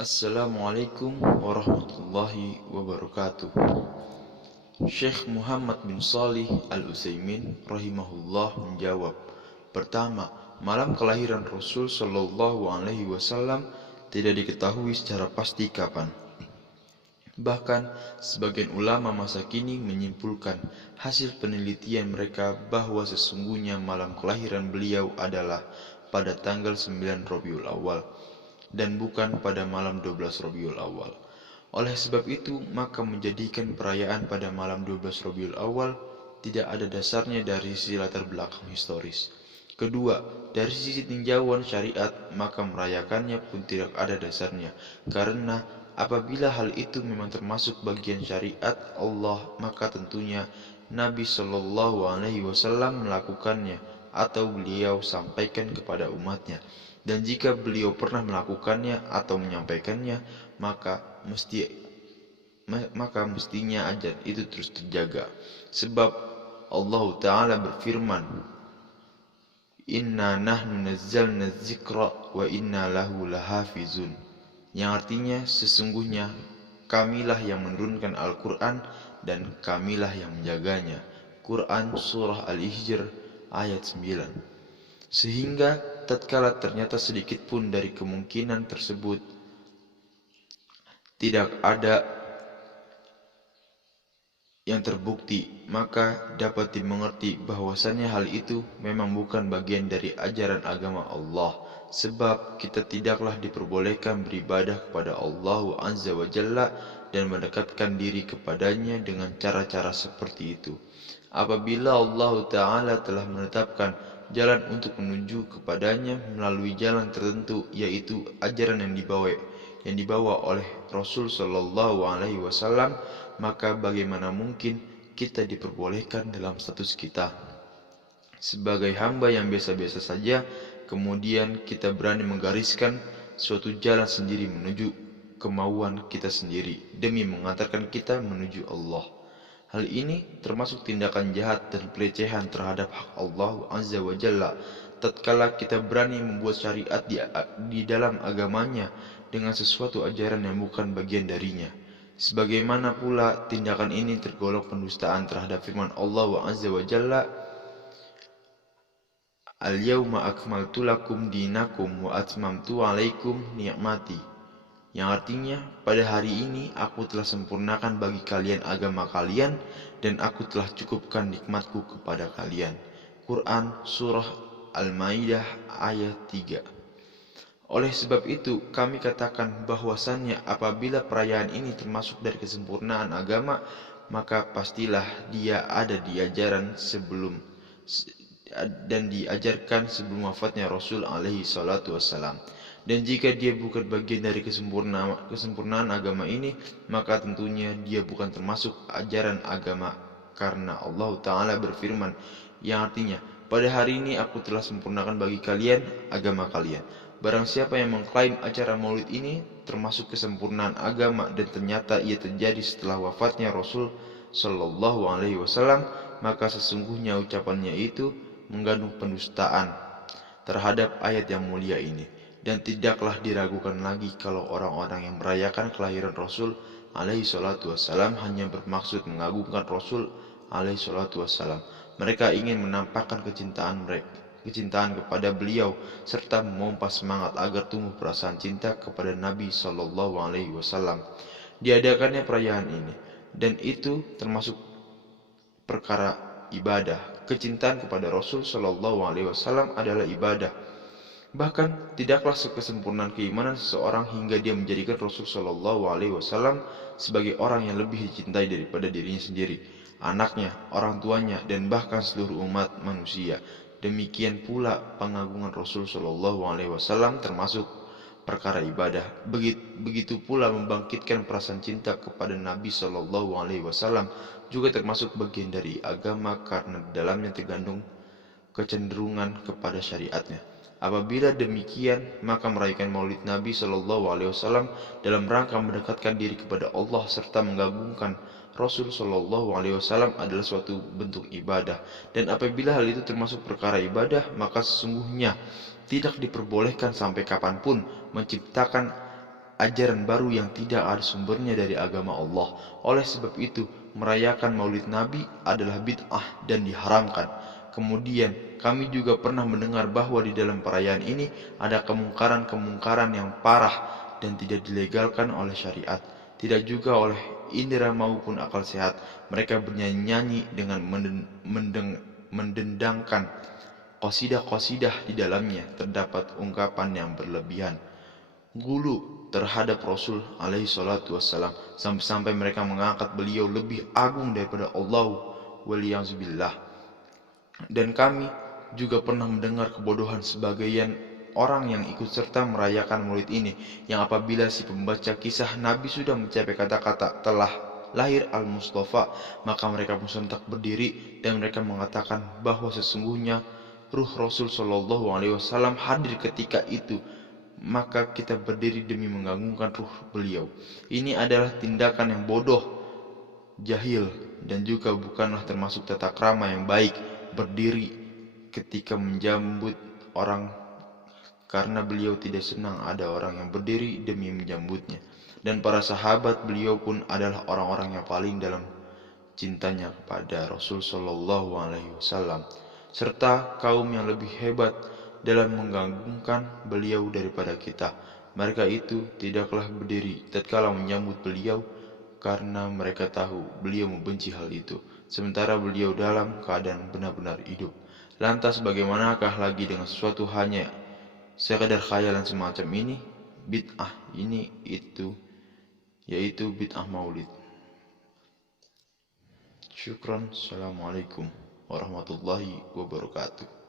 Assalamualaikum warahmatullahi wabarakatuh. Syekh Muhammad bin Shalih Al-Utsaimin rahimahullah menjawab, pertama, malam kelahiran Rasul Shallallahu Alaihi Wasallam tidak diketahui secara pasti kapan. Bahkan, sebagian ulama masa kini menyimpulkan hasil penelitian mereka bahwa sesungguhnya malam kelahiran beliau adalah pada tanggal 9 Rabiul Awal dan bukan pada malam 12 Rabiul Awal. Oleh sebab itu, maka menjadikan perayaan pada malam 12 Rabiul Awal tidak ada dasarnya dari sisi latar belakang historis. Kedua, dari sisi tinjauan syariat, maka merayakannya pun tidak ada dasarnya, karena apabila hal itu memang termasuk bagian syariat Allah, maka tentunya Nabi Shallallahu Alaihi Wasallam melakukannya atau beliau sampaikan kepada umatnya. Dan jika beliau pernah melakukannya atau menyampaikannya, maka mestinya ajar itu terus terjaga. Sebab Allah Ta'ala berfirman, Inna nahnu nazzalna dzikra wa inna lahu lahafizun. Yang artinya sesungguhnya kamilah yang menurunkan Al-Quran dan kamilah yang menjaganya. Quran Surah Al-Hijr ayat 9. Sehingga tatkala ternyata sedikit pun dari kemungkinan tersebut tidak ada yang terbukti, maka dapat dimengerti bahwasannya hal itu memang bukan bagian dari ajaran agama Allah, sebab kita tidaklah diperbolehkan beribadah kepada Allah Azza wa Jalla dan mendekatkan diri kepadanya dengan cara-cara seperti itu. Apabila Allah Ta'ala telah menetapkan jalan untuk menuju kepadanya melalui jalan tertentu, yaitu ajaran yang dibawa oleh Rasul Shallallahu Alaihi Wasallam, maka bagaimana mungkin kita diperbolehkan dalam status kita sebagai hamba yang biasa-biasa saja, kemudian kita berani menggariskan suatu jalan sendiri menuju kemauan kita sendiri demi mengantarkan kita menuju Allah. Hal ini termasuk tindakan jahat dan pelecehan terhadap hak Allah Azza wa Jalla tatkala kita berani membuat syariat di dalam agamanya dengan sesuatu ajaran yang bukan bagian darinya. Sebagaimana pula tindakan ini tergolong pendustaan terhadap firman Allah Azza wa Jalla, Al-yawma akmaltu lakum dinakum wa atmamtu alaikum ni'mati, yang artinya pada hari ini aku telah sempurnakan bagi kalian agama kalian dan aku telah cukupkan nikmatku kepada kalian. Quran Surah Al-Maidah ayat 3. Oleh sebab itu, kami katakan bahwasannya apabila perayaan ini termasuk dari kesempurnaan agama, maka pastilah dia ada di ajaran sebelum dan diajarkan sebelum wafatnya Rasul alaihi salatu wassalam. Dan jika dia bukan bagian dari kesempurnaan agama ini, maka tentunya dia bukan termasuk ajaran agama, karena Allah Ta'ala berfirman yang artinya, pada hari ini aku telah sempurnakan bagi kalian agama kalian. Barang siapa yang mengklaim acara maulid ini termasuk kesempurnaan agama dan ternyata ia terjadi setelah wafatnya Rasul Shallallahu Alaihi Wasallam, maka sesungguhnya ucapannya itu mengandung pendustaan terhadap ayat yang mulia ini. Dan tidaklah diragukan lagi kalau orang-orang yang merayakan kelahiran Rasul alaihi salatu wassalam hanya bermaksud mengagungkan Rasul alaihi salatu wassalam. Mereka ingin menampakkan kecintaan kepada beliau serta memompa semangat agar tumbuh perasaan cinta kepada Nabi Shallallahu Alaihi Wasallam. Diadakannya perayaan ini dan itu termasuk perkara ibadah. Kecintaan kepada Rasul Shallallahu Alaihi Wasallam adalah ibadah. Bahkan tidaklah kesempurnaan keimanan seseorang hingga dia menjadikan Rasul Shallallahu Alaihi Wasallam sebagai orang yang lebih dicintai daripada dirinya sendiri, anaknya, orang tuanya, dan bahkan seluruh umat manusia. Demikian pula pengagungan Rasul Shallallahu Alaihi Wasallam termasuk perkara ibadah. Begitu pula membangkitkan perasaan cinta kepada Nabi Shallallahu Alaihi Wasallam juga termasuk bagian dari agama karena di dalamnya tergandung kecenderungan kepada syariatnya. Apabila demikian, maka merayakan maulid Nabi Shallallahu Alaihi Wasallam dalam rangka mendekatkan diri kepada Allah serta mengagungkan Rasul Shallallahu Alaihi Wasallam adalah suatu bentuk ibadah. Dan apabila hal itu termasuk perkara ibadah, maka sesungguhnya tidak diperbolehkan sampai kapanpun menciptakan ajaran baru yang tidak ada sumbernya dari agama Allah. Oleh sebab itu, merayakan Maulid Nabi adalah bid'ah dan diharamkan. Kemudian, kami juga pernah mendengar bahwa di dalam perayaan ini ada kemungkaran-kemungkaran yang parah dan tidak dilegalkan oleh syariat, tidak juga oleh indera maupun akal sehat. Mereka bernyanyi-nyanyi dengan mendendangkan qasidah-qasidah. Di dalamnya terdapat ungkapan yang berlebihan, gulu terhadap Rasul alaihi salatu wassalam, sampai-sampai mereka mengangkat beliau lebih agung daripada Allah, waliyazubillah. Dan kami juga pernah mendengar kebodohan sebagian orang yang ikut serta merayakan Maulid ini, yang apabila si pembaca kisah Nabi sudah mencapai kata-kata telah lahir Al-Mustafa, maka mereka pun sontak berdiri dan mereka mengatakan bahwa sesungguhnya ruh Rasul Shallallahu Alaihi Wasallam hadir ketika itu, maka kita berdiri demi menggantungkan ruh beliau. Ini adalah tindakan yang bodoh, jahil, dan juga bukanlah termasuk tata krama yang baik berdiri ketika menjemput orang, karena beliau tidak senang ada orang yang berdiri demi menjemputnya. Dan para sahabat beliau pun adalah orang-orang yang paling dalam cintanya kepada Rasul Shallallahu Alaihi Wasallam, serta kaum yang lebih hebat dalam menggantungkan beliau daripada kita. Mereka itu tidaklah berdiri tatkala menyambut beliau karena mereka tahu beliau membenci hal itu, sementara beliau dalam keadaan benar-benar hidup. Lantas bagaimanakah lagi dengan sesuatu hanya sekadar khayalan semacam ini? Bid'ah ini itu, yaitu bid'ah maulid. Syukran. Assalamualaikum warahmatullahi wabarakatuh.